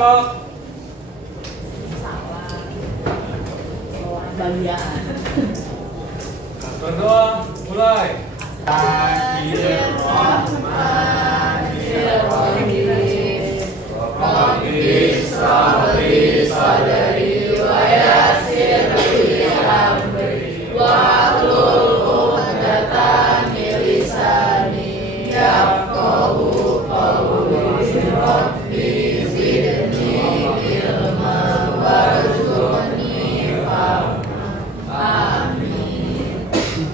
Besok. Bagian. Berdoa, mulai.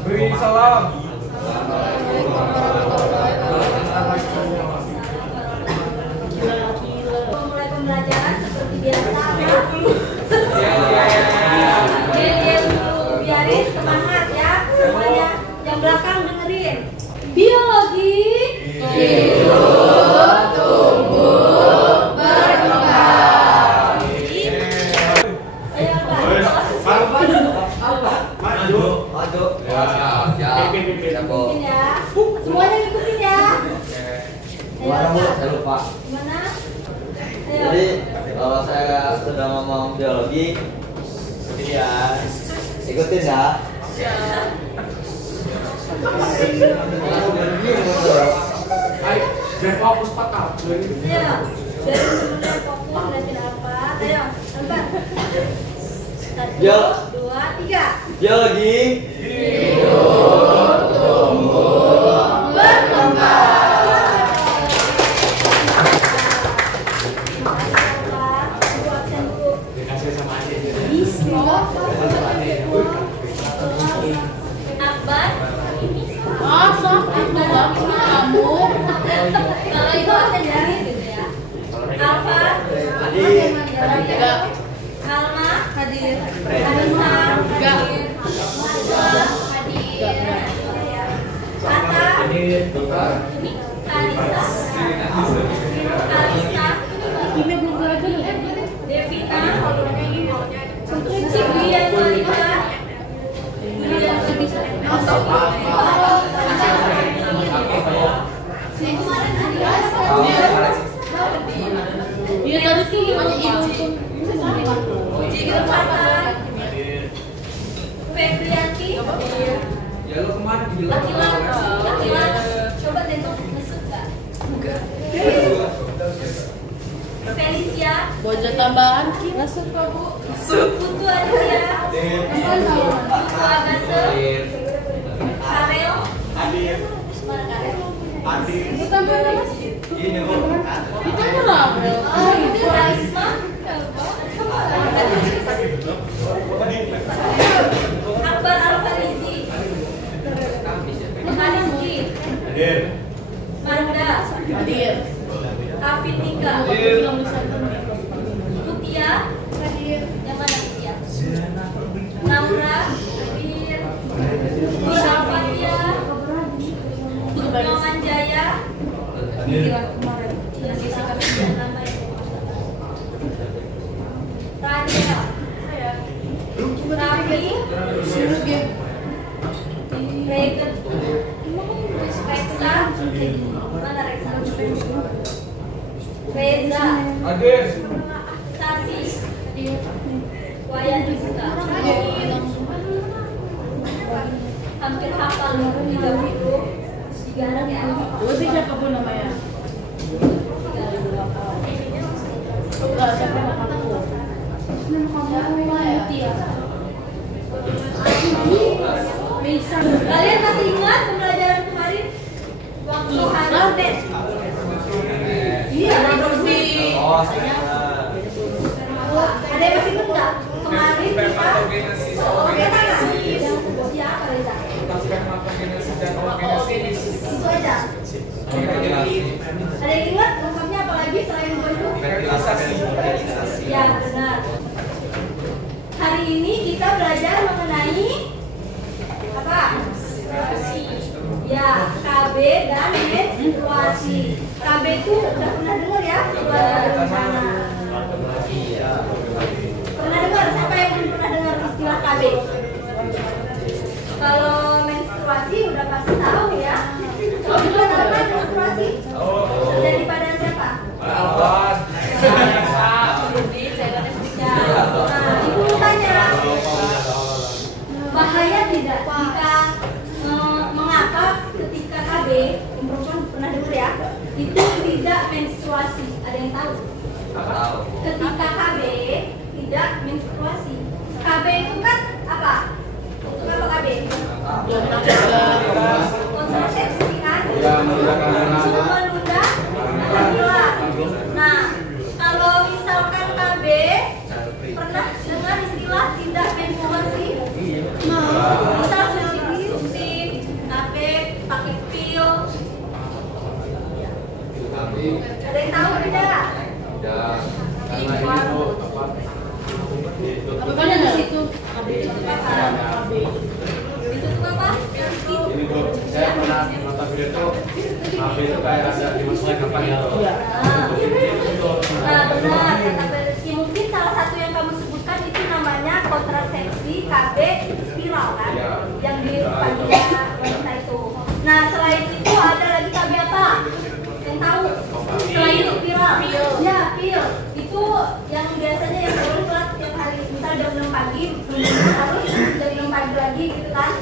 Beri salam. Memulai pembelajaran seperti biasa. Diam dulu, biarin semangat ya semuanya. Yang belakang dengerin. Biologi. Hidup, tumbuh, berkembang. Ayo Maju. ikutin ya. Semuanya ikutin ya. Saya lupa. Gimana? Ayo. Jadi kalau saya sedang ngomong biologi, ya ikutin ya. Jangan fokus pakal. Ayo. Dari sebelumnya fokus ngeliatin apa. Ayo, tempat. 1, Yo. 2, 3. Biologi. Hidup, tumbuh, berkembang. Dikasih sama aja. Akbar. Kamu. Kalau itu absen dari gitu ya. Alfa. Hadir. Alma. Hadir. Anissa. Hadir. Alfa. Hadir. Ata. Hadir. Anissa. Alisa. Ini belum belajar nih. Devina. Cibian Malika. Iya tadi sih Febrianti. Ya lu kemana? Laki-laki. Coba tentu mesut enggak? Felicia. Bocah tambahan ki. Masuk Pak Bu. Putu Aditya. Putu Agase. Karel. Hadir. Mana Karel? Hadir. Bukan berapa? Ini Bu. Itu berapa? Oh, itu Raisma. Akbar Al-Farizi. Mariski. Hadir. Manda. Hadir. Afid Nika. Hadir. Kutia. Hadir. Yang mana Kutia? Naura. Hadir. Nur Alfatia. Noman Jaya. Hadir. Tania. Raffi. Regan. Reksa. Mana Reksa? Reza. Hadir. Sasi. Wayan Rizka. Hampir hafal 30. 3 anak ya. Gue sih siapa pun namanya. Enggak, siapa nama aku? Kalian masih ingat pembelajaran kemarin? Waktu hari Senin. Iya, produksi. Oh, Ada yang masih ingat nggak? Kemarin kita Spermatogenesis. ya apa Reza? Spermatogenesis dan oogenesis. Itu aja. Ada yang ingat lengkapnya apa lagi selain itu? Fertilisasi. Ya benar. Hari ini kita belajar mengenai apa? Ya, KB dan menstruasi. KB itu udah pernah dengar ya? Keluarga berencana. Pernah dengar? Siapa yang belum pernah dengar istilah KB? Kalau menstruasi udah pasti tahu ya. Tujuan apa menstruasi? Terjadi pada siapa? Alfat. tidak menstruasi. Ada yang tahu? Tahu. Ketika KB tidak menstruasi. KB itu kan apa? Untuk apa KB? Kontrasepsi kan? Untuk menunda kehamilan. Nah, kalau misalkan KB pernah dengar istilah tidak menstruasi? Misal suntik, KB pakai pil. Ada yang tahu tidak? Apa kan ada situ? KB itu apa? Itu tuh apa? Ini Bu, saya pernah nonton video itu HP itu kayak ada dimaksudkan apa ya? Iya. Nah, benar kata Bereski. Mungkin salah satu yang kamu sebutkan itu namanya kontrasepsi KB spiral kan? Yang dipakai wanita itu. Nah, selain itu ada lagi KB apa? Yang tahu? Selain spiral, ya pil. Itu yang biasanya yang berulang tiap hari. Misal jam 6 pagi, harus jam 6 pagi lagi gitu kan?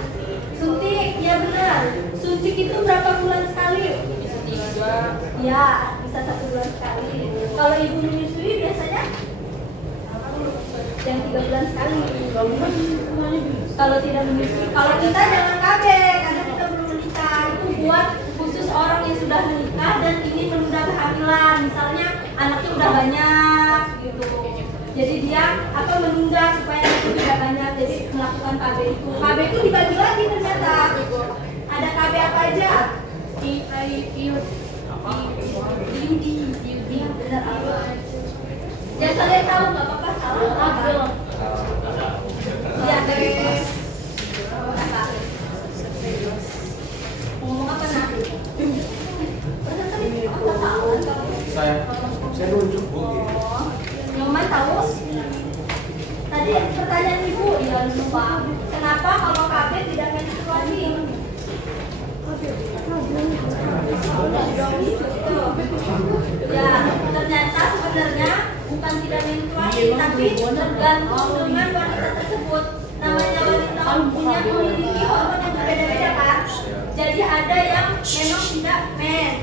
Suntik, ya benar. Suntik itu berapa bulan sekali? Ya, bisa 1 bulan sekali. Kalau ibu menyusui biasanya yang 3 bulan sekali. Kalau tidak menyusui, kalau kita jangan KB karena kita belum menikah. Itu buat khusus orang yang sudah menikah dan ingin menunda kehamilan. Misalnya anaknya udah banyak gitu. Jadi dia akan menunda supaya anaknya tidak banyak. Jadi melakukan KB itu. KB itu dibagi lagi ternyata. Ada KB apa aja? Benar apa? Ya kalian tahu nggak apa-apa salah apa? Ya dari apa? Ngomong apa nak? Pernah tadi apa tahu? Saya nunjuk Bu. Oh, Nyoman tahu? Tadi pertanyaan ibu, ya lupa. Kenapa kalau KB tidak menstruasi? Ya, ternyata sebenarnya bukan tidak menstruasi, tapi tergantung dengan wanita tersebut. Namanya wanita punya memiliki hormon yang berbeda-beda kan. Jadi ada yang memang tidak mens,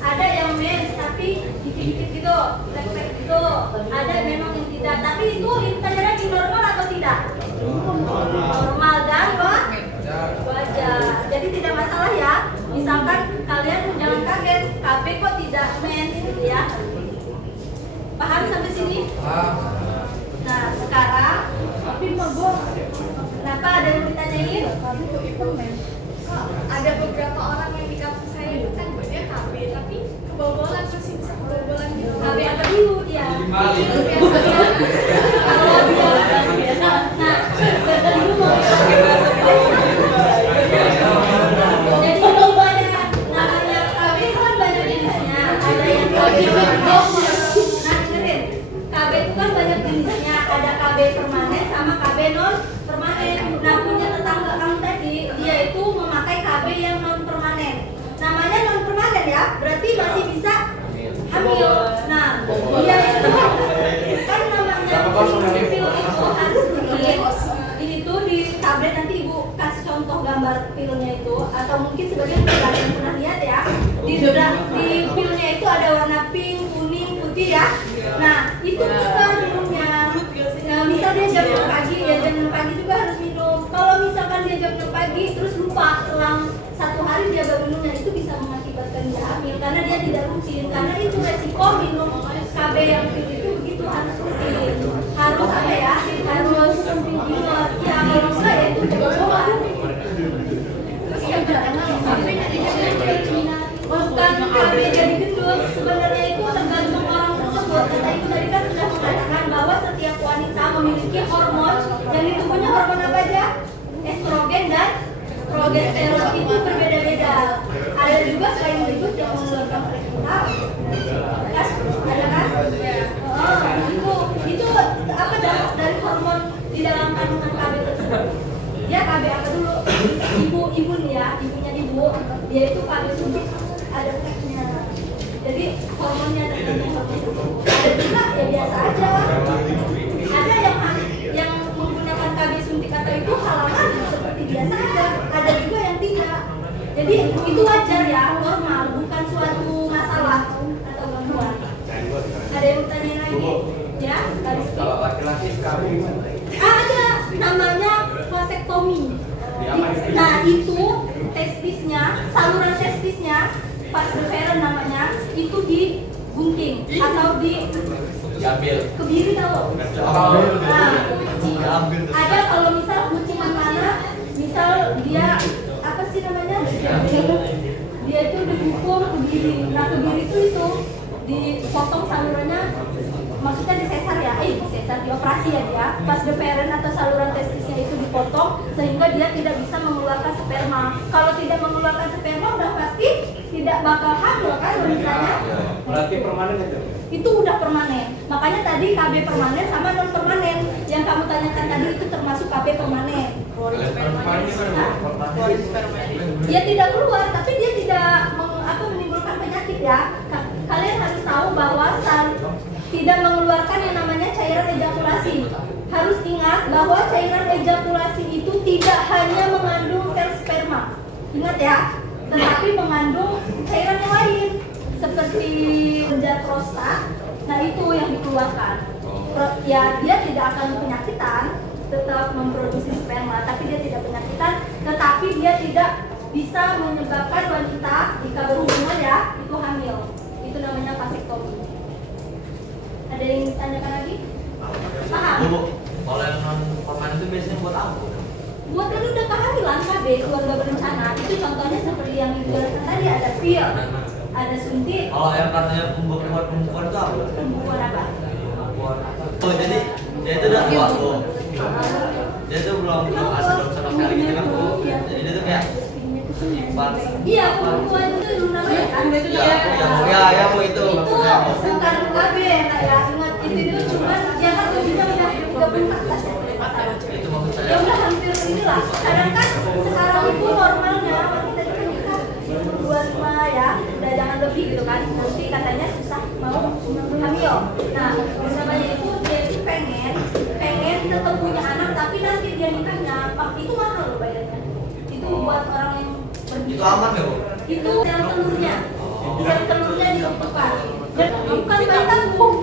ada yang mens tapi dikit-dikit gitu, lek-lek gitu. Ada memang yang tidak, tapi itu tanya lagi normal atau tidak? Normal dan wajar. Jadi tidak masalah ya. Misalkan kalian jangan kaget, KB kok tidak mens gitu ya. Paham sampai sini? Nah sekarang, kenapa ada yang ditanyain? Ada beberapa orang yang di kampus saya itu kan dia KB tapi kebobolan, masih bisa kebobolan gitu. KB apa dulu dia? Biasanya kalau dia nah dulu mau jadi itu banyak namanya KB itu kan banyak jenisnya. Ada yang KB nah dengerin, KB itu kan banyak jenisnya. Ada KB permanen sama KB non permanen. Nah punya tetangga kamu tadi dia itu memakai KB yang non permanen. Namanya non permanen ya, berarti masih bisa hamil. Nah dia itu kan namanya pil itu harus rutin. Ini tuh di tablet nanti ibu kasih contoh gambar pilnya itu, atau mungkin sebagian kalian pernah lihat ya. Di pilnya itu ada warna pink, kuning, putih ya. Nah itu bisa minumnya. Nah, misal dia jam 6 pagi ya jam 6 pagi juga harus minum. Kalau misalkan dia jam 6 pagi terus lupa selang 1 hari dia baru minumnya, itu bisa mengakibatkan dia hamil karena dia tidak rutin. Karena itu resiko minum KB yang pil itu begitu harus rutin. Harus apa ya? Harus ingat. Ya kalau enggak ya itu kebobolan. Bukan KB jadi gendut, sebenarnya itu tergantung orang tersebut. Kata ibu tadi kan sudah mengatakan bahwa setiap wanita memiliki hormon yang di tubuhnya hormon apa aja? Estrogen dan progesteron itu berbeda-beda. Ada juga selain itu yang mengeluarkan follicular. Ada kan? Itu apa dampak dari hormon di dalam kandungan KB tersebut? Ya KB apa dulu? Ibu nih ya, ibunya ibu, dia itu KB suntik ada efeknya. Jadi hormonnya tergantung hormon itu. Ada juga ya biasa aja. Ada yang menggunakan KB suntik atau itu halaman seperti biasa aja. Ada juga yang tidak. Jadi itu wajar ya, normal, bukan suatu masalah atau Nah itu testisnya, saluran testisnya, vas deferens namanya, itu digunting atau Diambil. kebiri tau. Nah, ada kalau misal kucing mana, misal dia apa sih namanya? Dia itu dipukul kebiri. Nah kebiri itu dipotong salurannya, maksudnya disesar ya, disesar, dioperasi ya dia. Vas deferens atau saluran testisnya itu dipotong sehingga dia tidak bisa mengeluarkan sperma. Kalau tidak mengeluarkan sperma udah pasti tidak bakal hamil kan wanitanya. Berarti permanen itu? Itu udah permanen. Makanya tadi KB permanen sama non permanen yang kamu tanyakan tadi itu termasuk KB permanen. Dia tidak keluar, tapi dia tidak menimbulkan penyakit ya. Kalian harus tahu bahwa tidak mengeluarkan yang namanya cairan ejakulasi. Harus ingat bahwa cairan ejakulasi itu tidak hanya mengandung sel sperma. Ingat ya, tetapi mengandung cairan yang lain seperti kelenjar prostat. Nah itu yang dikeluarkan. Ya dia tidak akan penyakitan, tetap memproduksi sperma, tapi dia tidak penyakitan, tetapi dia tidak bisa menyebabkan wanita jika berhubungan ya itu hamil. Itu namanya vasektomi. Ada yang ditanyakan lagi? Paham? Bu, kalau yang non permanen itu biasanya buat apa? Buat kan udah kehamilan KB, keluarga berencana. Itu contohnya seperti yang dijelaskan tadi, ada pil, ada suntik. Kalau yang katanya pembukuan itu apa? Pembukuan apa? Oh jadi dia itu udah tua tuh. Dia tuh belum belum sama sekali gitu kan Bu. Jadi dia tuh kayak Iya, pembukuan itu namanya kan? ya Bu itu. Itu bukan KB ya, ingat itu cuma dia kan tujuhnya udah 34 ya. Itu maksud saya. Ya udah hampir inilah. Kadang kan sekarang itu normalnya wanita itu kan nikah 25 ya, udah jangan lebih gitu kan. Nanti katanya susah mau hamil. Nah, namanya itu dia itu pengen tetap punya anak, tapi nanti dia nikahnya itu mahal loh bayarnya. Itu buat orang yang Itu aman nggak Bu? itu sel telurnya ditentukan. Dan bukan bayi tabung.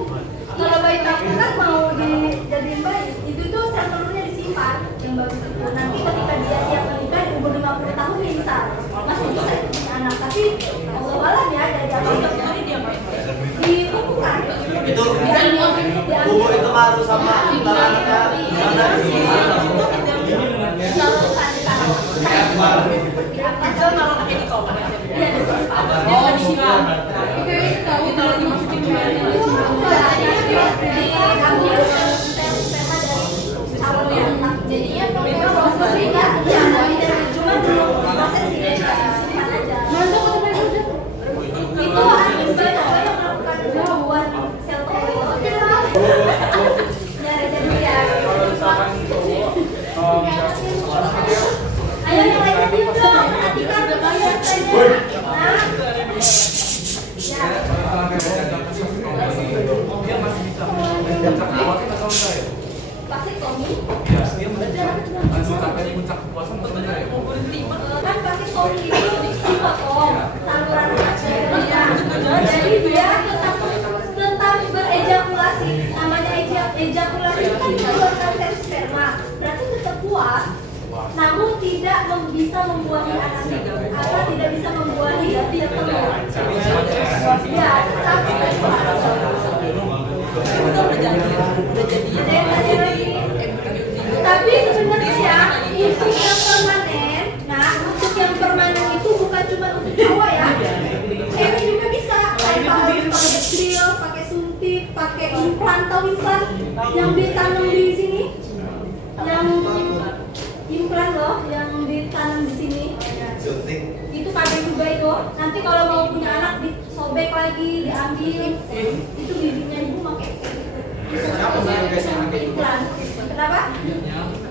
Kalau bayi tabung kan mau dijadiin bayi, itu tuh sel telurnya disimpan yang bagus itu. Nanti ketika dia siap menikah di umur 50 tahun dia bisa masih bisa punya anak. Tapi Allah alam ya dari awal dikumpulkan. Itu Bu itu harus sama antaranya mana sih? Ayo yang lainnya diem dong, perhatikan bagian vasektomi. Kan vasektomi itu dipotong saluran testisnya. Jadi dia tetap berejakulasi. Namanya ejakulasi itu kan mengeluarkan sel sperma. Berarti tetap puas. Namun tidak bisa membuahi anaknya atau tidak bisa membuahi telur. Ya, tetap ada yang tanya lagi. Tapi sebenarnya ya untuk yang permanen, nah untuk yang permanen itu bukan cuma untuk cowok ya, cewek juga bisa. Pakai drill, pakai suntik, pakai implan, tahu implan yang ditanam di sini, yang implan loh, yang ditanam di sini. Itu KB juga itu. Nanti kalau mau punya anak disobek lagi, diambil. Itu bibirnya ibu pakai. Implan. Kenapa?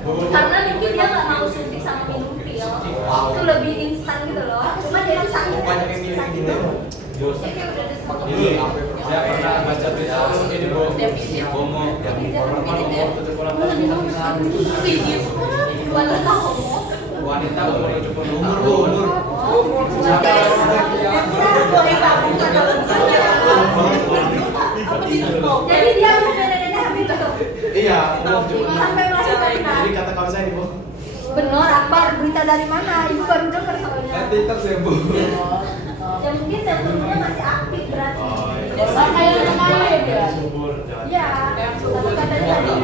Karena mungkin dia nggak mau suntik sama minum pil. Itu lebih instan gitu loh. Cuma dia itu sakit gitu. Ini saya pernah baca berita ini Bu, homo wanita umur 70 umur. Jadi dia nenek-nenek hamil tuh. Iya, umur 70. Sampai melahirkan. Jadi kata kawan saya nih Bu. Benar, Akbar berita data dari mana? Ibu baru dengar soalnya. TikTok ya Bu. Ya mungkin sel telurnya masih aktif berarti. Kayak kemarin ya. Iya. Tapi katanya tadi.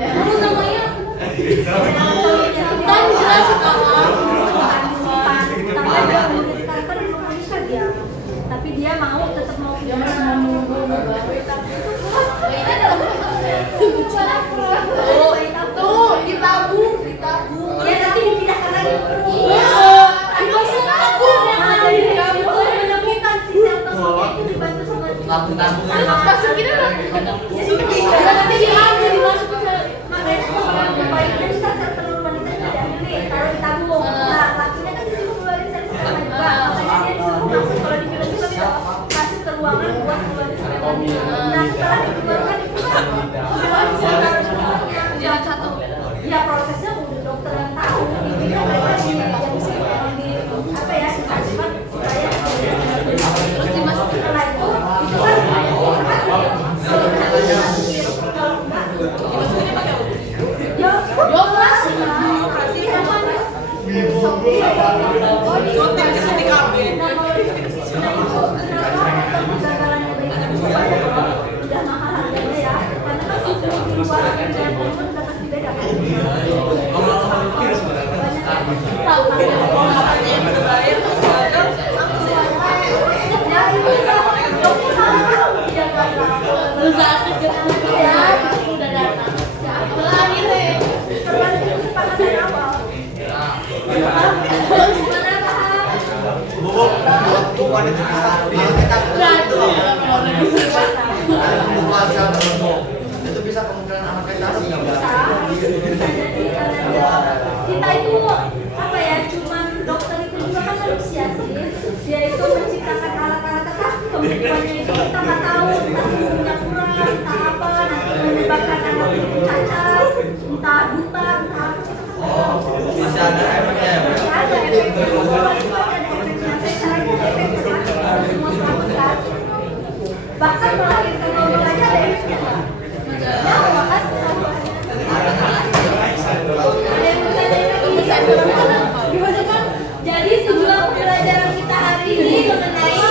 Kamu namanya? Kan jelas sekarang. Karena dia menuliskan kan belum menuliskan dia. Tapi dia mau tetap mau Tuh, ditabung. ya nanti dipindahkan lagi. Iya. Menemukan si sel telurnya itu dibantu sama Masuk kita udah. nanti diambil dimasuk ke makanya baiknya bisa sel telur wanita tidak diambil nih kalau ditabung. Nah lakinya kan disuruh keluarin sel sperma juga, makanya dia disuruh masuk kalau di film-film itu masuk ke ruangan buat keluarin sperma. Nah setelah dikeluarkan itu kan keluarin sel telurnya. Jangan satu. Ya prosesnya udah dokter yang tahu. Intinya mereka di apa ya cepat supaya Terus dimasukin. setelah itu kan Terus aku udah datang. Lagi deh. Bukan itu bisa. Itu bisa kemungkinan anak kita kita itu apa ya cuman dokter itu juga kan manusia sih, dia itu menciptakan alat-alat tetapi kebutuhannya itu kita nggak tahu, entah umurnya kurang, entah apa nanti menyebabkan anak itu cacat, entah buta, entah apa kita kan nggak tahu. masih ada efeknya ya. Masih ada efeknya, kalau itu masih ada efeknya. Saya caranya efeknya sama semua selamat kan. Bahkan melahirkan normal aja ada efeknya nggak? Ya, bahkan jadi tujuan pembelajaran kita hari ini mengenai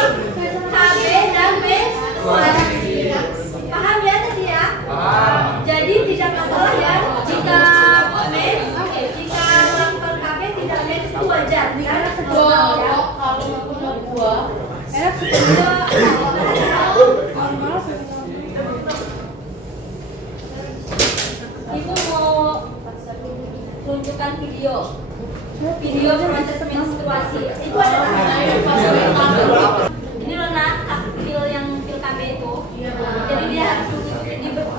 KB dan menstruasi. Paham ya tadi ya? Jadi tidak masalah ya jika melakukan KB tidak mens itu wajar kan? Kalau nggak punya buah. Ibu mau tunjukkan video proses menstruasi. Itu ada ini loh nak pil yang pil KB itu. Jadi dia harus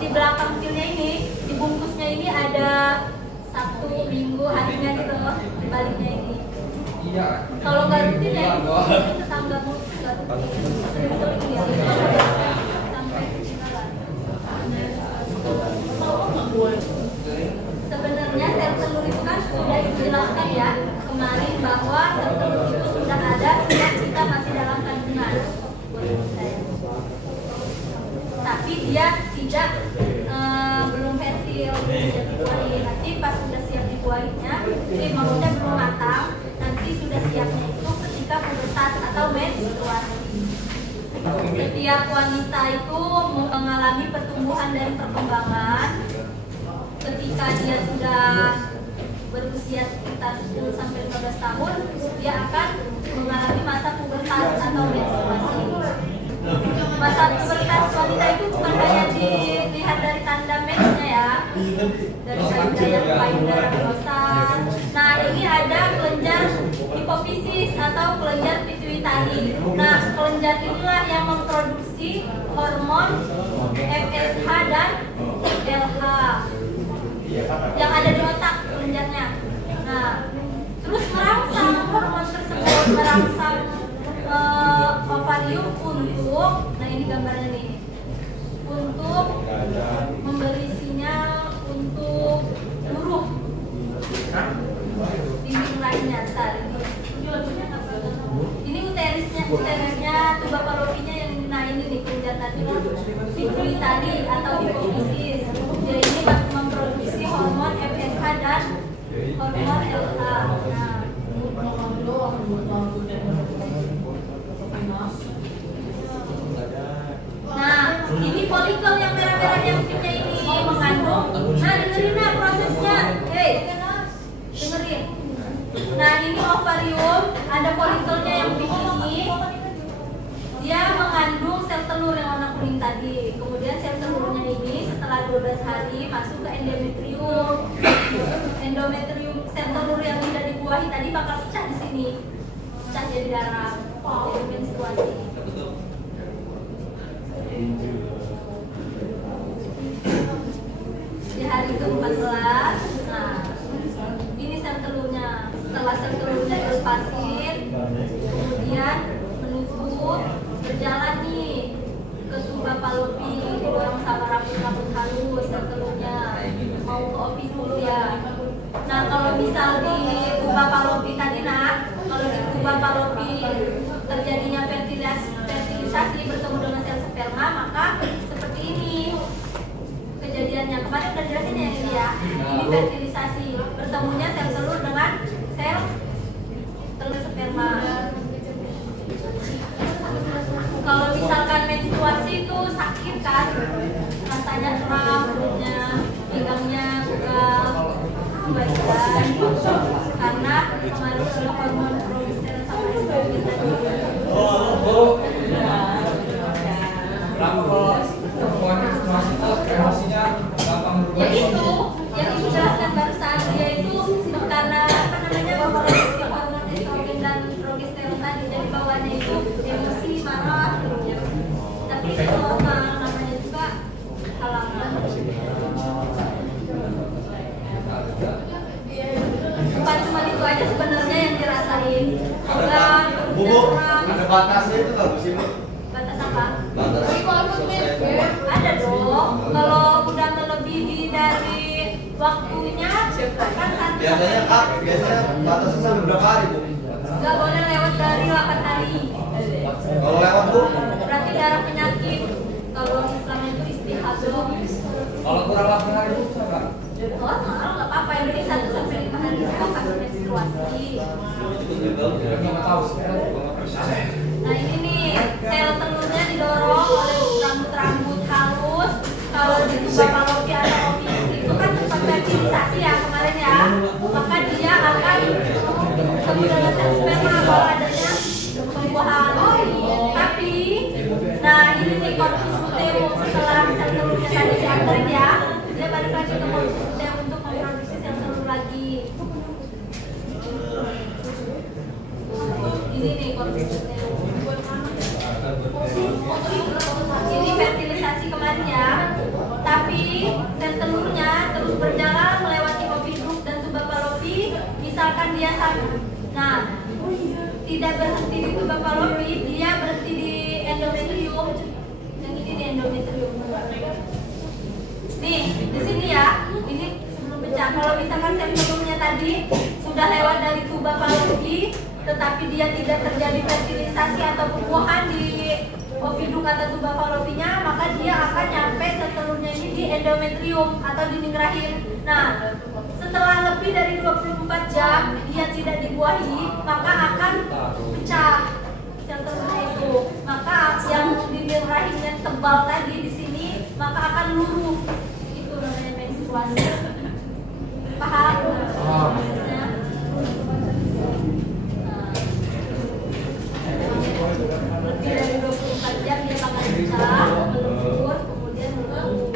di belakang pilnya ini, di bungkusnya ini ada 1 minggu harinya gitu, di baliknya ini. Kalau nggak rutin ya itu tetangga mau nggak rutin. Sering-sering ya. Sampai ketinggalan. Sebenarnya sel telur itu kan sudah dijelaskan ya kemarin bahwa sel telur itu sudah ada sejak kita masih dalam kandungan. Tapi dia tidak belum fertil, siap dikuahin. Nanti pas sudah siap dikuahinnya, maksudnya belum matang, nanti sudah siapnya itu ketika pubertas atau menstruasi. Setiap wanita itu mengalami pertumbuhan dan perkembangan. Ketika dia sudah berusia sekitar 10 sampai 15 tahun, dia akan mengalami masa pubertas atau menstruasi. Masa pubertas wanita itu bukan hanya dilihat dari tanda mensnya ya, dari tanda payudara besar. Nah ini ada kelenjar hipofisis atau kelenjar pituitari. Nah kelenjar inilah yang memproduksi hormon FSH dan LH yang ada di otak kelenjarnya. Nah terus merangsang hormon tersebut, merangsang ovarium untuk, nah ini gambarnya nih, untuk memberi sinyal untuk buruh dinding lainnya. Bentar, ini uterisnya tuba fallopinya yang nah ini nih kelenjar tadi pituitari atau hipofisis. Jadi ini memproduksi hormon FSH dan hormon LH. Nah, ini folikel yang merah-merah yang punya ini mengandung. Nah, dengerin nah prosesnya. Hei, dengerin. Nah, ini ovarium, ada folikelnya yang ini. Dia mengandung sel telur yang warna kuning tadi. Kemudian sel telurnya ini setelah 12 hari masuk ke endometrium. Endometrium, sel telur yang tidak dibuahi tadi bakal pecah di sini. Pecah jadi darah, jadi menstruasi. Di hari ke-14, nah ini sel telurnya. Setelah sel telurnya dilepasin, kemudian menutup, berjalan nih ke tuba Fallopi, didorong sama rambut-rambut halus sel telurnya mau ke ovidum ya. Nah kalau misal di tuba Fallopi tadi kalau di tuba Fallopi terjadinya fertilisasi bertemu dengan sel sperma, maka seperti ini kejadiannya. Kemarin udah jelasin ya ini ya. Ini fertilisasi, bertemunya sel telur dengan sel sperma. Kalau misalkan menstruasi itu sakit kan, rasanya kram, perutnya, pinggangnya juga bagian, karena kemarin sudah hormon progesteron sama estrogen tadi. Emosinya gampang berubah. Ya itu yang dijelaskan barusan, dia itu karena apa namanya hormon estrogen dan progesteron tadi, jadi bawaannya itu emosi, marah, tapi itu normal, namanya juga halangan. Bukan cuma itu aja sebenarnya yang dirasain. Enggak, Ada batasnya itu kalau di sini. batas apa? Batas. Ada dong. Kalau udah melebihi dari waktunya kan Biasanya batasnya sampai berapa hari, Bu? nggak boleh lewat dari 8 hari. Kalau lewat, Bu? Berarti darah penyakit. Kalau Islam itu istihadah. Kalau kurang 8 hari itu bisa nggak? Normal, nggak apa-apa. Yang penting 1 sampai 5 hari itu pas menstruasi. Nggak tahu sih. Nah ini nih, sel telurnya didorong oleh rambut-rambut halus. Kalau di tuba Fallopi atau ovidum itu kan tempat fertilisasi ya kemarin ya. Maka dia akan ketemu dengan sel sperma kalau adanya pembuahan. Tapi, nah ini nih corpus luteum, setelah sel telurnya tadi diantarin ya, dia balik lagi ke corpus luteum untuk memproduksi sel telur lagi. Ini nih corpus luteum. Ini fertilisasi kemarin ya, tapi sel telurnya terus berjalan melewati ovidum dan tuba Fallopi. Misalkan dia tidak berhenti di tuba Fallopi, dia berhenti di endometrium. Yang ini di endometrium. Nih di sini ya, ini sebelum pecah. Kalau misalkan sel telurnya tadi sudah lewat dari tuba Fallopi, tetapi dia tidak terjadi fertilisasi atau pembuahan di ovidum atau tuba Fallopinya, maka dia akan nyampe sel telurnya ini di endometrium atau dinding rahim. Nah, setelah lebih dari 24 jam dia tidak dibuahi, maka akan pecah sel telurnya itu. Maka yang dinding rahimnya tebal tadi di sini, maka akan luruh. Itu namanya menstruasi. Paham? Prosesnya? Lebih dari 24 jam dia bakal pecah, melebur, kemudian melebur.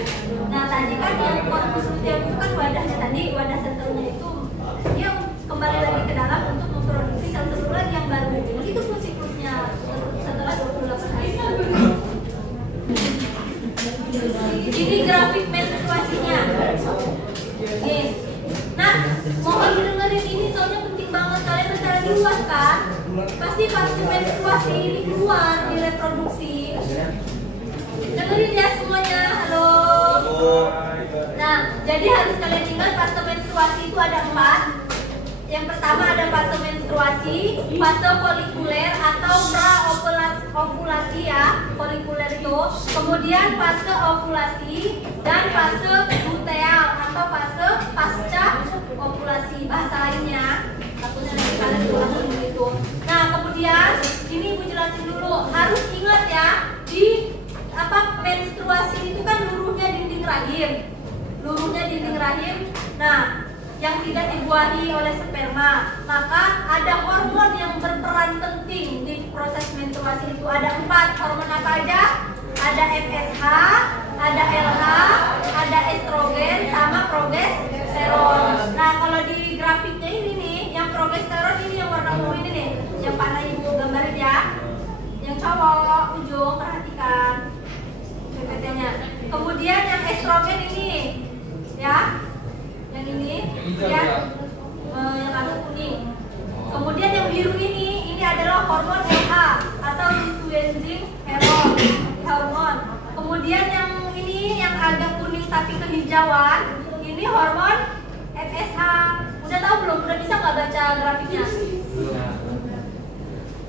Nah tadi kan yang corpus luteum itu kan wadahnya tadi, wadah sel telurnya itu dia kembali lagi ke dalam untuk memproduksi sel telur lagi yang baru. Itu pun siklusnya setelah 28 hari. Ini grafik menstruasinya. Nih. Nah, mohon didengerin ini soalnya penting banget, kalian secara luas kan? Pasti pas menstruasi ini keluar di reproduksi. Dengerin ya semuanya, halo. Nah, jadi harus kalian ingat fase menstruasi itu ada 4. Yang pertama ada fase menstruasi, fase folikuler atau pra-ovulasi ya, folikuler itu. Kemudian fase ovulasi dan fase luteal atau fase pasca ovulasi, bahasa lainnya. Takutnya nanti kalian diulang gitu. Nah, kemudian ini Ibu jelasin dulu. Harus ingat ya, di menstruasi itu kan luruhnya dinding rahim. Luruhnya dinding rahim. Nah, yang tidak dibuahi oleh sperma, maka ada hormon yang berperan penting di proses menstruasi itu. Ada 4 hormon apa aja? Ada FSH, ada LH, ada estrogen, sama progesteron. Nah, kalau di grafiknya ini nih, yang progesteron ini yang warna ungu ini nih, yang Pak Ibu gambarin ya. Yang cowok ujung perhatikan PPT-nya. Kemudian yang estrogen ini, ya. Yang ini ya, yang agak kuning. Kemudian yang biru ini adalah hormon LH atau luteinizing hormon. Kemudian yang ini yang agak kuning tapi kehijauan, ini hormon FSH. Udah tahu belum? Udah bisa nggak baca grafiknya?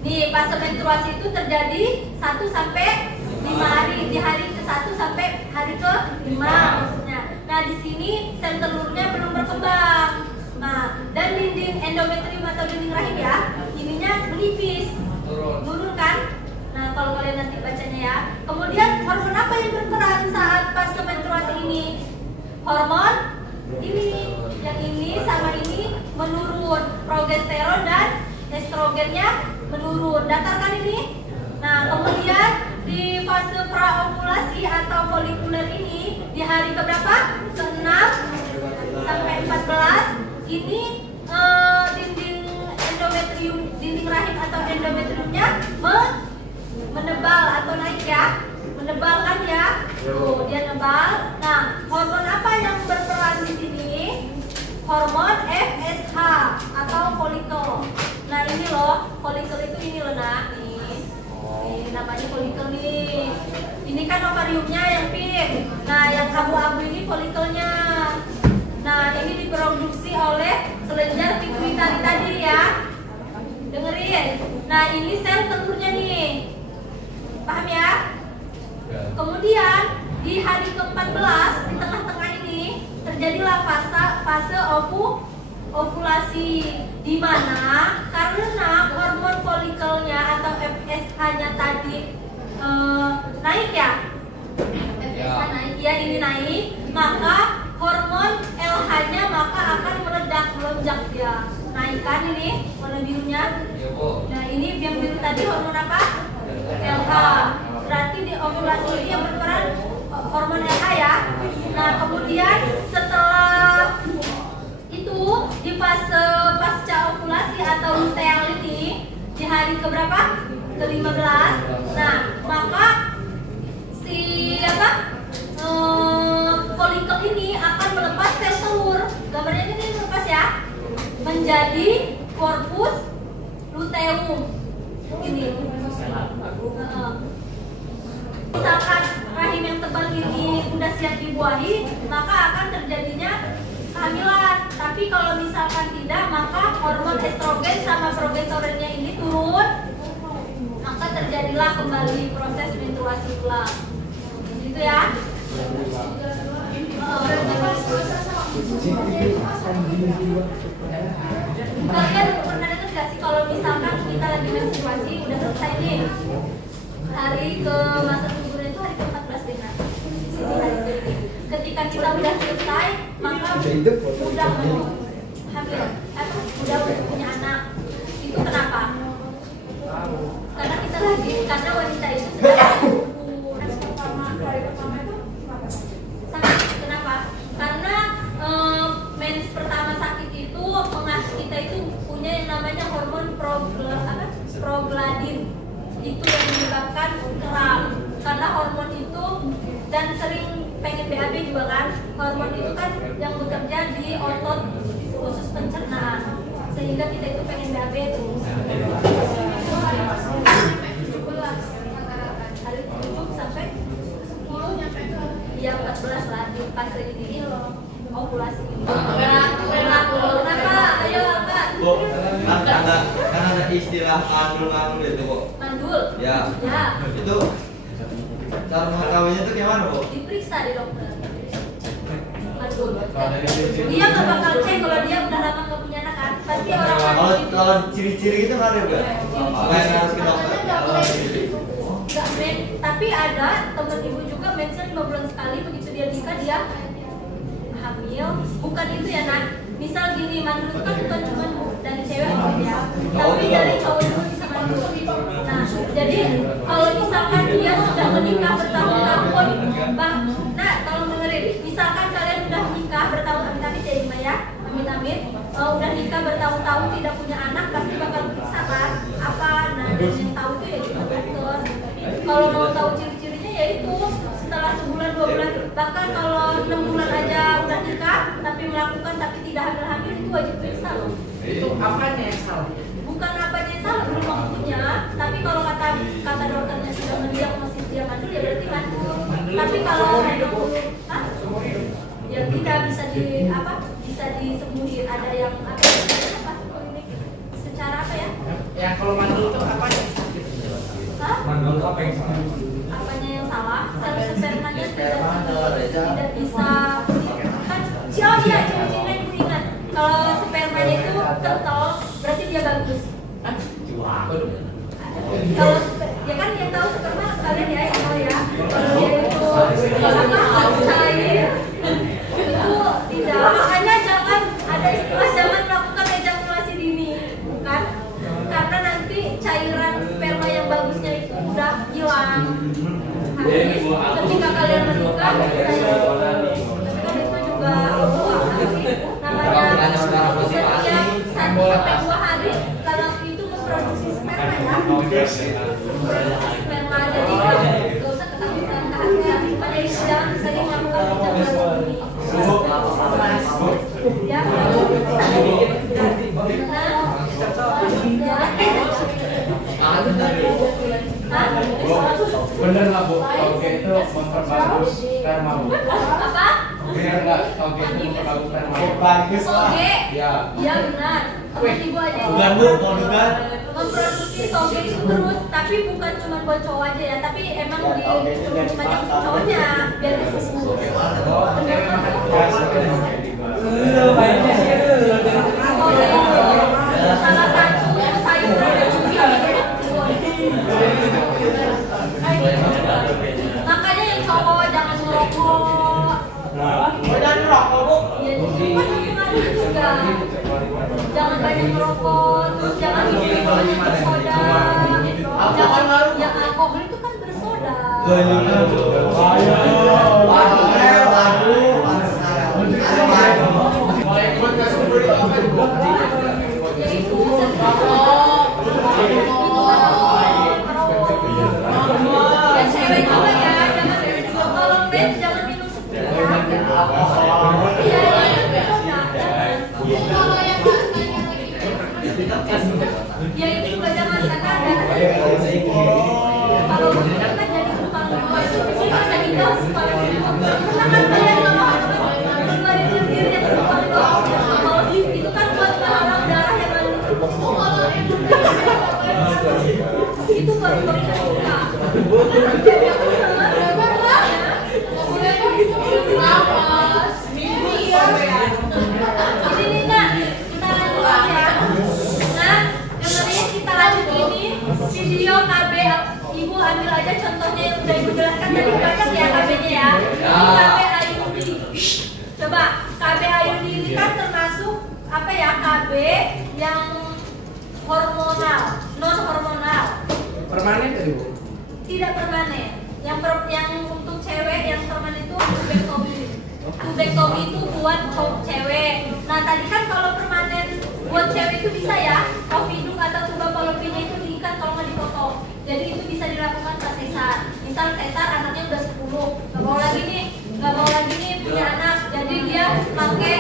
Nih, fase menstruasi itu terjadi 1 sampai 5 hari, di hari ke-1 sampai hari ke-5 maksudnya. Nah, di sini sel telurnya belum berkembang. Nah, dan dinding endometrium atau dinding rahim ya, ininya menipis, turun kan? Nah, kalau kalian nanti bacanya ya. Kemudian hormon apa yang berperan saat fase menstruasi ini? Hormon ini, yang ini sama ini menurun, progesteron dan estrogennya menurun. Datar kan ini? Nah, kemudian di fase praovulasi atau folikuler ini di hari keberapa? Ke-6 sampai 14 ini dinding endometrium, dinding rahim atau endometriumnya menebal atau naik ya, menebal kan ya, tuh dia nebal. Nah, hormon apa yang berperan di sini? Hormon FSH atau folikel. Nah, ini loh, folikel itu ini loh nak, nih namanya folikel nih. Ini kan ovariumnya yang pink. Nah, yang abu-abu ini folikelnya. Nah, ini diproduksi oleh kelenjar pituitari tadi ya. Dengerin. Nah, ini sel telurnya nih. Paham ya? Kemudian di hari ke-14 di tengah-tengah ini terjadilah fase ovulasi, di mana karena hormon folikelnya atau FSH-nya tadi naik ya. FSH naik ya, ini naik, maka hormon LH-nya maka akan melonjak dia. Naik kan ini warna birunya. Nah, ini yang biru tadi hormon apa? LH. Berarti di ovulasi ini yang berperan hormon LH ya. Nah, kemudian setelah itu di fase pasca ovulasi atau luteal ini di hari keberapa? Ke-15. Nah, maka si folikel ini akan melepas sel telur. Gambarnya ini melepas ya. Menjadi korpus luteum. Ini. Misalkan rahim yang tebal ini sudah siap dibuahi, maka akan terjadinya kehamilan. Tapi kalau misalkan tidak, maka hormon estrogen sama progesteronnya ini turun, maka terjadilah kembali proses menstruasi ulang. Gitu ya. Kalian pernah dengar gak sih kalau misalkan kita lagi menstruasi udah selesai nih, hari ke masa subuhnya itu hari ke-14 dengan ketika kita udah selesai, maka udah hamil, udah punya anak. Itu kenapa? Karena kita lagi, karena wanita itu sedang kenapa? Karena mens pertama sakit itu kita itu punya yang namanya hormon progladin. Itu yang menyebabkan kram. Karena hormon itu, dan sering pengen BAB juga kan, hormon itu kan yang bekerja di otot khusus pencernaan, sehingga kita itu pengen BAB tuh. Hari 7 sampai 10 nyampe ke ya 14 lah di fase ini ovulasi ini. Kenapa? Ayo Kak. Bu, kan ada istilah mandul itu, Bu. Mandul? Ya. Ya. Itu cara mengetahuinya itu gimana, Bu? Diperiksa di dokter. Dia nggak bakal cek kalau dia udah lama nggak punya anak kan. Pasti orang Kalau ciri-ciri itu nggak ada juga. Selain harus ke dokter. nggak tapi ada temen ibu juga mention 5 bulan sekali begitu dia nikah dia hamil. Bukan itu ya nak. Misal gini, mandul itu kan bukan cuma dari cewek ya, tapi dari cowok juga bisa mandul. Nah, jadi kalau misalkan dia sudah menikah bertahun-tahun, nah tolong dengerin, misalkan kalian udah nikah bertahun, amit-amit ya Ima ya, amit-amit, udah nikah bertahun-tahun tidak punya anak, pasti bakal periksa kan, apa, nah dan yang tahu itu ya cuma dokter. Kalau mau tahu ciri-cirinya ya itu setelah sebulan 2 bulan, bahkan kalau 6 bulan aja udah nikah tapi melakukan tapi tidak hamil itu wajib periksa loh. Itu apanya yang salah? Bukan apanya yang salah, belum waktunya. Tapi kalau kata dokternya sudah mendiagnosis dia mandul ya berarti mandul. Tapi kalau ya tidak bisa disembuhin. Ada yang secara apa ya? Yang kalau mandul itu apanya? Mandul apa yang salah? Apanya yang salah? Spermanya tidak bisa kan? Oh iya, cuma ingat. Kalau spermanya itu kental, berarti dia bagus. Kalau ya kan yang tahu sperma kalian ya yang tahu ya. Dia itu cair. Itu tidak. Makanya jangan ada istilah jangan melakukan ejakulasi dini, bukan? Karena nanti cairan sperma yang bagusnya itu udah hilang. Ketika kalian menikah, itu juga namanya setiap 1-2 hari kalau itu memproduksi sperma ya. Sperma jadi nggak usah ketakutan kehadiran. Jadi jangan sering melakukan ejakulasi dini. Ya. Bener nggak Bu? Oke itu memperbagus sperma Bu. Apa? Bener nggak? Oke itu memperbagus sperma. Bagus lah. Oke. Ya. Iya benar. Teman ibu aja. Bukan Bu, mau bukan? Memproduksi toge itu terus, tapi bukan cuma buat cowok aja ya, tapi emang di banyak cowoknya biar susu. Salah satu sayuran yang makanya yang cowok jangan merokok. Jangan merokok Bu. Ya, juga. Jangan banyak merokok, terus jangan minum banyak bersoda. Yang alkohol itu kan bersoda. Dan cewek juga ya, kalau men jangan minum sepian. Ya itu juga jangan karena ada kalau kita kan jadi tukang itu masa kita karena kan kalian ngeluarin diri yang tukang itu kan buat orang darah yang lalu itu buat kita ini nak kita lanjut ya. Nah, dengerin kita lanjut ini video KB ibu ambil aja contohnya yang udah ibu jelaskan tadi banyak ya KB-nya ya. Ini KB Ayuni. Coba KB Ayuni ini kan termasuk apa ya KB yang hormonal, non hormonal. Permanen tadi Bu? Tidak permanen. Yang untuk cewek yang permanen itu tubektomi. Tubektomi itu buat cewek. Nah tadi kan kalau permanen buat cewek itu bisa ya, ovidum atau tuba fallopinya itu diikat kalau nggak dipotong. Jadi itu bisa dilakukan pas sesar. Misal sesar anaknya udah 10, nggak mau lagi nih punya anak. Jadi dia pakai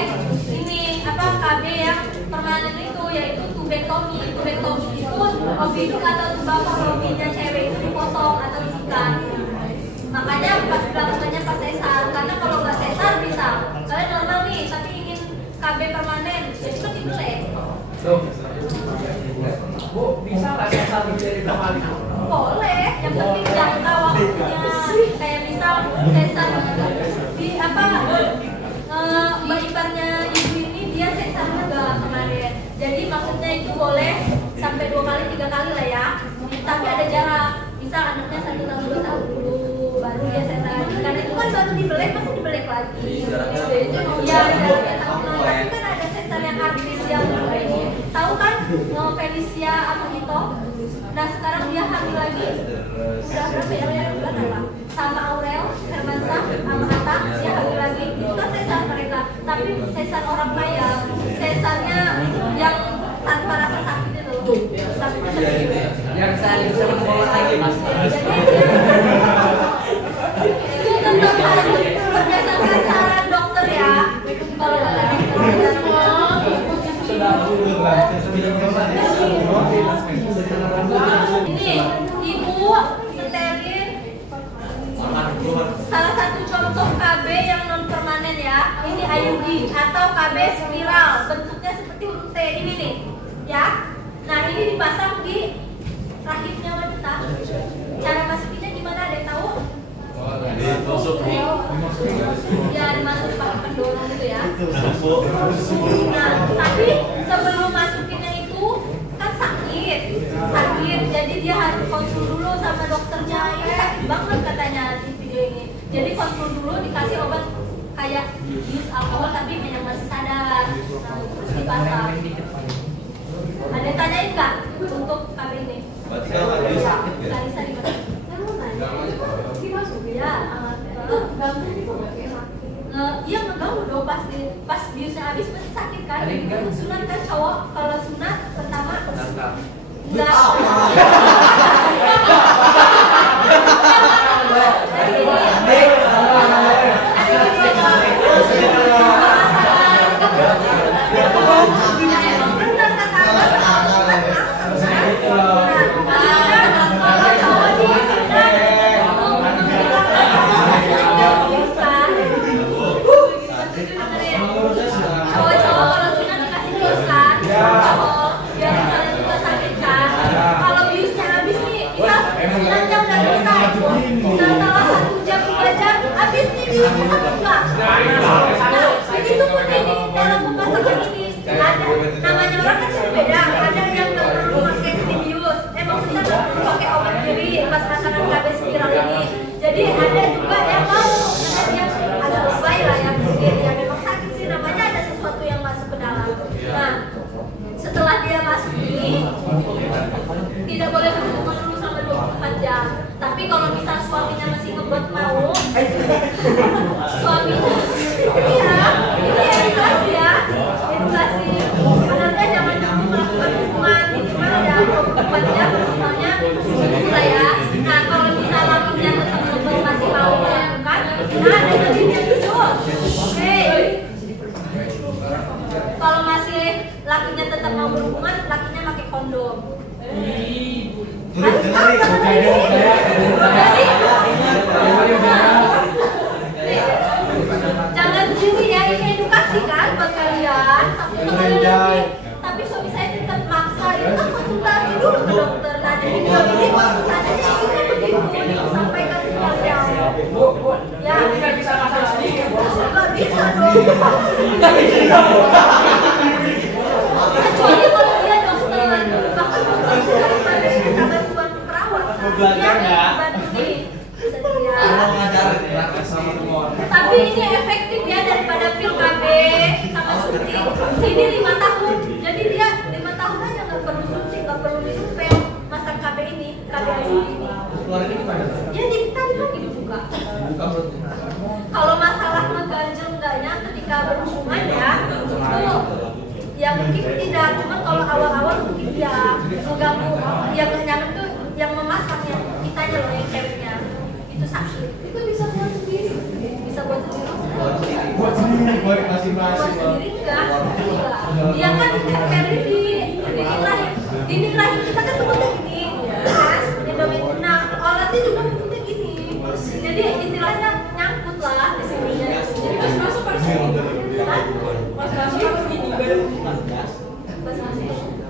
ini apa KB yang permanen itu yaitu tubektomi. Tubektomi itu ovidum atau tuba fallopinya cewek itu dipotong atau diikat. Makanya pas dilakukannya pas sesar, karena kalau nggak sesar bisa kalian normal nih tapi ingin KB permanen, ya itu dibelek. Bu, bisa nggak sesar dari berapa kali? Boleh, yang penting jangka waktunya. Kayak misal sesar di apa mbak iparnya ibu ini dia sesar juga kemarin. Jadi maksudnya itu boleh sampai 2 kali 3 kali lah ya. Tapi ada jarak. Misal anaknya 1 tahun 2 tahun dulu baru dia sesar. Karena itu kan baru dibelek masih dibelek lagi. Iya, jaraknya tahunan. Tapi kan ada sesar yang artis yang ini. Tahu kan Felicia apa gitu? Nah sekarang dia hamil lagi. Udah berapa ya? Bulan apa? Sama Aurel, Hermansyah, sama Atta, dia hamil lagi. Itu kan sesar mereka. Tapi sesar orang kaya. Sesarnya yang tanpa rasa sakit itu. Yang saya bisa mengelola lagi mas. Itu tetap harus berdasarkan saran dokter ya. Kalau kata ini ibu steril. Salah satu contoh KB yang non permanen ya. Ini IUD atau KB spiral. Bentuknya seperti huruf T ini nih, ya. Nah ini dipasang di rahimnya wanita. Cara masukinnya gimana? Ada yang tahu? Ya dimasuk pakai pendorong gitu ya. Nah tapi sebelum masukinnya itu kan sakit, jadi dia harus konsul dulu sama dokternya. Ini sakit banget katanya di video ini. Jadi konsul dulu, dikasih obat kayak bius alkohol tapi yang masih sadar. Nah terus dipasang. Ada yang tanyain nggak untuk KB ini? Berarti kalau nggak dia sakit ya? Kalisa di mana? Ya, iya ngeganggu dong pasti. Pas biusnya habis pasti sakit kan? Itu sunat kan cowok kalau sunat pertama enggak. Namanya orang kan beda, ada yang nggak perlu pakai bius, maksudnya nggak perlu pakai obat diri pas makanan KB spiral ini. Jadi ada juga yang mau, karena dia ada lebay lah yang mungkin ya memang sakit sih, namanya ada sesuatu yang masuk ke dalam. Nah setelah dia masuk ini tidak boleh berhubungan dulu sampai 24 jam. Tapi kalau misal suaminya masih ngebuat mau, suaminya iya, ini edukasi ya, edukasi. Sebenarnya jangan dulu melakukan hubungan minimal ada 24 jam semuanya lah ya. Nah kalau misal lakinya tetap ngebuat masih mau melakukan, nah dengerin yang jujur. Oke. Kalau masih lakinya tetap mau berhubungan, lakinya pakai kondom. Harus tahu karena jangan juri ya, ini edukasi kan buat kalian. Tapi suami saya tetap maksa, itu kan konsultasi dulu ke dokter. Nah di video ini konsultasinya isinya begitu, disampaikan ke kalian. Ya, nggak bisa masak sendiri. Nggak bisa dong. Kecuali kalau dia dokter, bahkan dokter sudah ada minta bantuan perawat. Dia bantu nih. Tapi ini efektif ya daripada pil KB sama suntik. Ini 5 tahun, jadi dia 5 tahun aja nggak perlu suntik, nggak perlu minum pil masak KB ini, KB ini. Ya jadi tadi lagi dibuka. Kalau masalah mengganjel enggaknya ketika berhubungan ya, itu ya mungkin tidak, cuma kalau awal-awal mungkin ya mengganggu. Yang nyaman tuh yang memasaknya, kitanya loh yang ceweknya. Itu sakit. Itu bisa buat sendiri. Bisa buat sendiri. Buat sendiri, buat masing-masing. Buat sendiri enggak. Dia kan Harry di dinding rahim kita kan bentuknya gini. Nah, alatnya juga bentuknya gini. Jadi istilahnya nyangkut lah di sini. Jadi pas masuk harus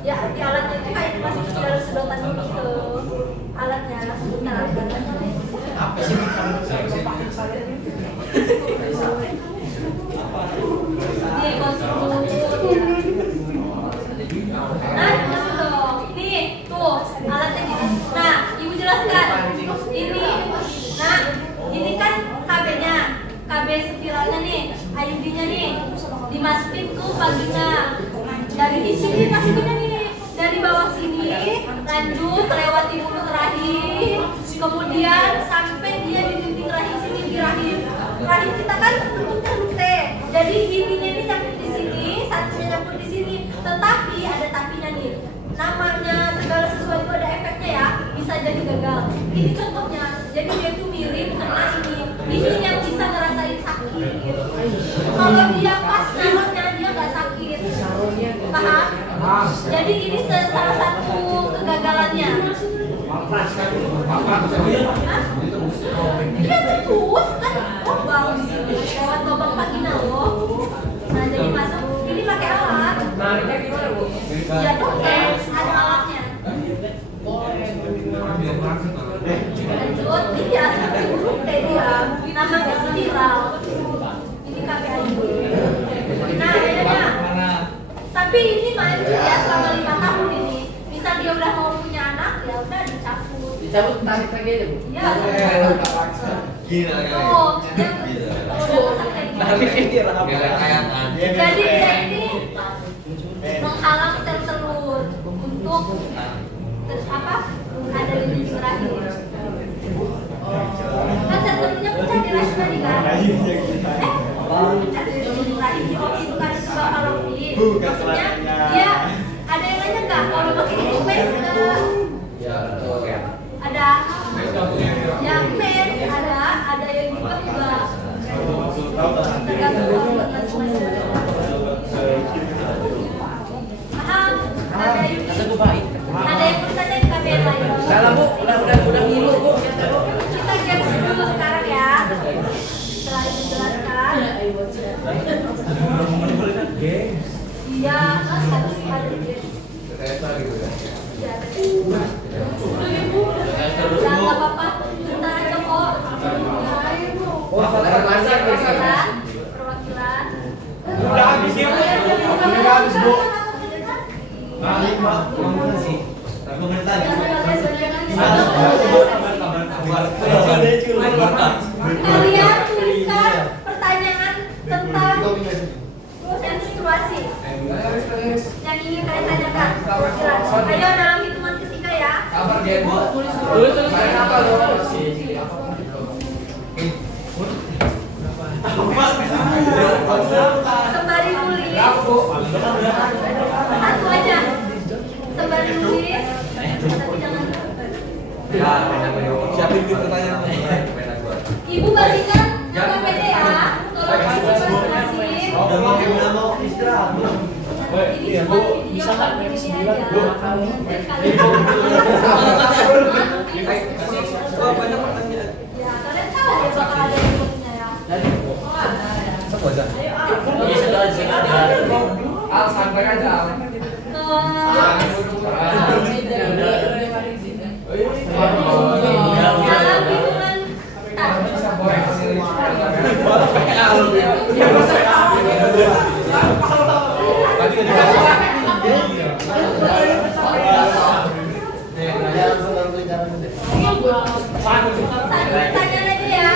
ya di alatnya itu kayak dimasukin dalam sedotan gitu. Alatnya, sebentar alatnya. spiralnya nih, IUD-nya nih, dimasukin ke vagina. Dari di sini masukinnya nih, dari bawah sini, lanjut lewati mulut rahim, kemudian sampai dia di dinding rahim sini di rahim. Rahim kita kan bentuknya T, jadi ininya ini nyangkut di sini, satunya nyangkut di sini. Tetapi ada tapinya nih. Namanya segala sesuatu itu ada efeknya ya, bisa jadi gagal. Ini contohnya, jadi dia itu mirip kena ini yang bisa ngerasain sakit. Kalau dia pas namanya dia nggak sakit, paham? Jadi ini salah satu kegagalannya. Dia terus kan lubang di sini, lewat lubang vagina loh. Nah jadi masuk, ini pakai alat. Nariknya gimana, Bu? Ya dokter, ada alatnya. Lanjut, ini ya seperti huruf T dia, namanya spiral. Ini KPIU. Nah, bedanya. Tapi ini maju ya selama 5 tahun ini. Misal dia udah mau punya anak, ya udah dicabut. Dicabut, tarik lagi aja, Bu. Iya. Gila kan? Oh, yang udah pasang kayak gini. Jadi dia ini menghalang sel telur untuk ada di dinding rahim. Kan sel telurnya pecah di rahim tadi kan? Pecah di dinding rahim. Di waktu itu kan itu bapalopi. Maksudnya dia ada yang lainnya nggak? Kalau pakai ini mens nggak? Ada yang mens ada yang juga enggak. Tergantung masing-masing. Paham? Ada yang bertanya di KBR lain. Salah, Bu. Udah ngilu, Bu. Kita games dulu sekarang ya. Setelah dijelaskan. Iya, harus ada games. Ya, jangan apa-apa. Bentar aja kok. Perwakilan. Udah habis ya, Bu. Udah habis, Bu. Balik, Pak. Ngomong sih. Komentar. Kalian tuliskan pertanyaan tentang menstruasi yang ingin kalian tanyakan. Ayo dalam hitungan ketiga ya. Kabar dia, Bu. Tulis apa, Bu? Sembari nulis. Satu aja. Sembari nulis. Tapi jangan. Siapin pertanyaan. Ibu bagikan KPD ya. Tolong isi masing-masing. Udah mau istirahat. Ini cuma video kali ini aja. Dan kalian Banyak pertanyaan. ya kalian tahu ya bakal ada inputnya ya. Al, santai aja, Al. Dalam hitungan Bisa boleh hasilin. satu tanya lagi ya.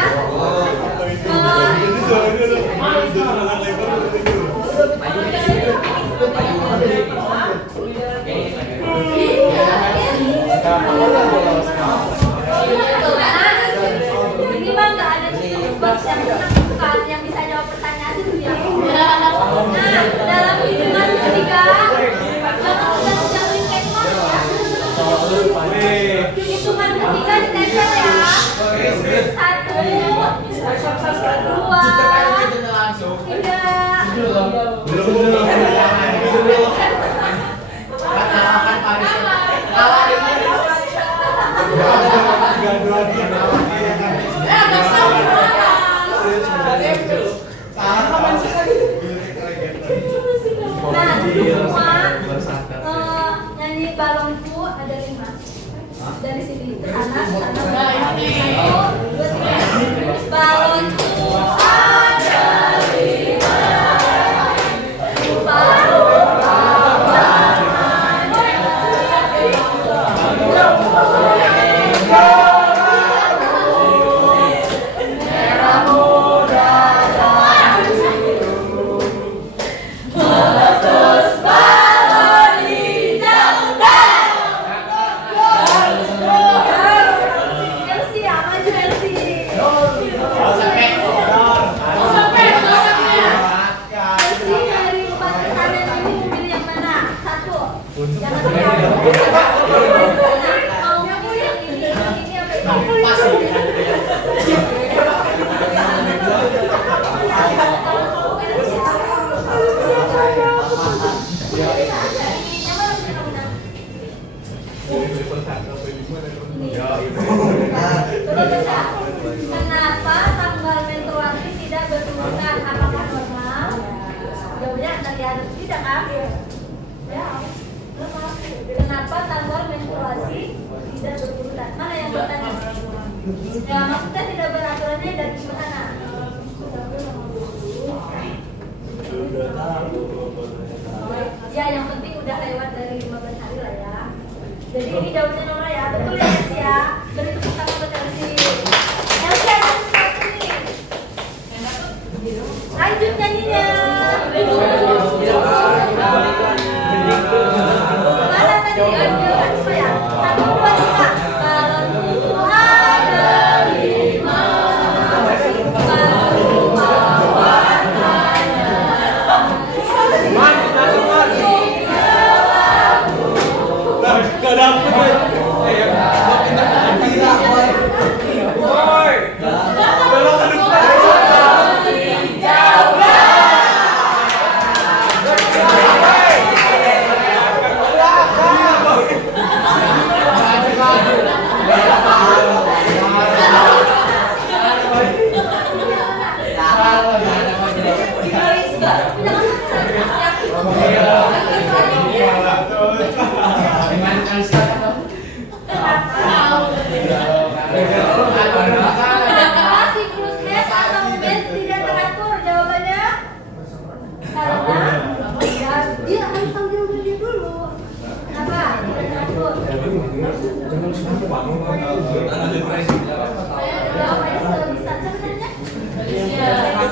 Ini bang nggak ada box yang bukan yang bisa jawab pertanyaan itu ya. Nah dalam hitungan ketiga jangan jatuhin kayak kemarin ya. Hitungan ketiga ditempel ya. 1, 2, 3. Nah, semua nyanyi balonku ada 5. Dari sini ke sana, sana. 1, 2, 3. Balonku ada 5. kandungan apakah normal? Jawabannya antara tidak kan? Ya. Kenapa tanggal menstruasi tidak berurutan? Mana yang bertanya? Ya maksudnya tidak beraturannya dari mana? Ya yang penting udah lewat dari 15 hari lah ya. Jadi ini jawabannya normal ya. Betul ya Elsie ya. Beri tepuk tangan buat Elsie. Elsie ada sesuatu nih. Lanjut nyanyinya. Mana tadi? Ayo ya. 1, 2, 3. Kalau Tuhan terima, baru warnanya. Gak dapet ya. Kenapa siklus head atau mens tidak teratur? Jawabannya karena ya, dia harus panggil dia dulu. Kenapa? Tidak teratur. Apa yang selalu bisa sebenarnya?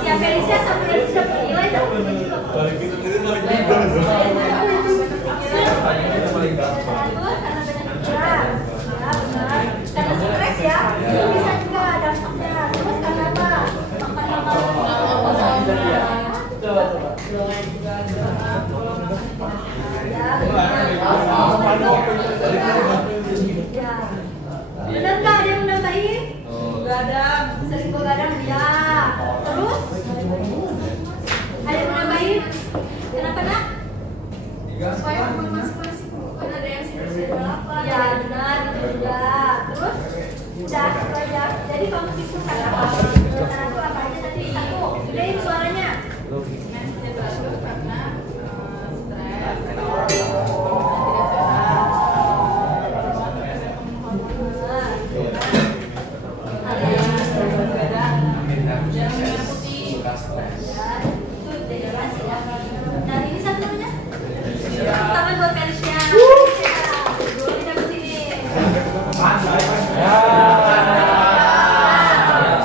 Felicia sama yang sudah bernilai dan karena stres ya, itu bisa juga dampaknya. Terus karena apa? Benar nggak ada yang menambahin? Begadang, sering begadang ya. Terus ada yang menambahin? Kenapa nak? Supaya hormon masing-masing kan ada yang siklus berapa? Ya benar itu juga. Terus udah itu aja. Jadi kamu siklus apa? Karena itu apa aja tadi? Satu, gedein suaranya. Mens tidak teratur karena stres, Dan ini satu namanya? Tangan buat Felicia. Kita ke sini.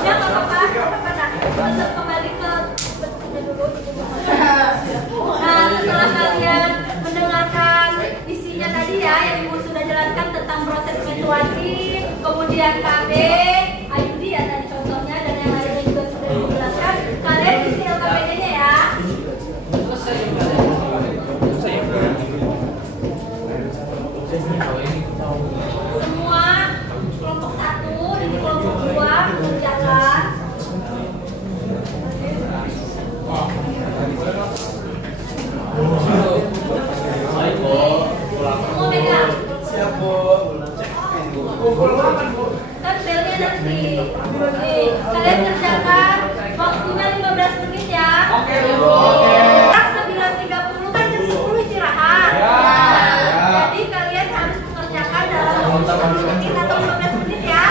Ya nggak apa-apa nak. Tetap kembali ke bentuknya dulu. Nah setelah kalian mendengarkan isinya tadi ya, yang ibu sudah jelaskan tentang proses menstruasi, kemudian KB, IUD ya tadi contohnya, dan yang lainnya juga sudah dijelaskan. Kalian isi LKPD-nya ya. Semua kelompok 1 dan kelompok 2 berjalan. Semua megang. Siap, Bu. Kan belnya nanti. Nih, kalian kerjakan waktunya 15 menit ya. Oke, Bu. Sekarang 9.30 kan jam 10 istirahat. Jadi kalian harus mengerjakan dalam waktu 10 menit atau 15 menit ya.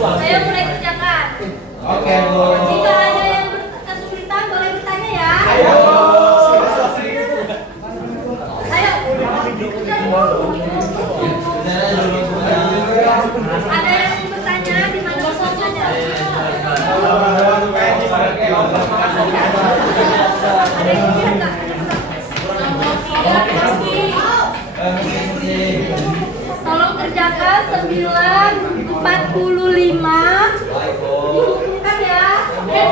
Saya mulai kerjakan. Oke, Bu. Jika ada yang kesulitan boleh bertanya ya. Ayo. Ayo. Ada yang mau bertanya di mana bisa bertanya? Ada yang lihat nggak? Tolong kerjakan 9.45. Dihubungkan ya. Ayo,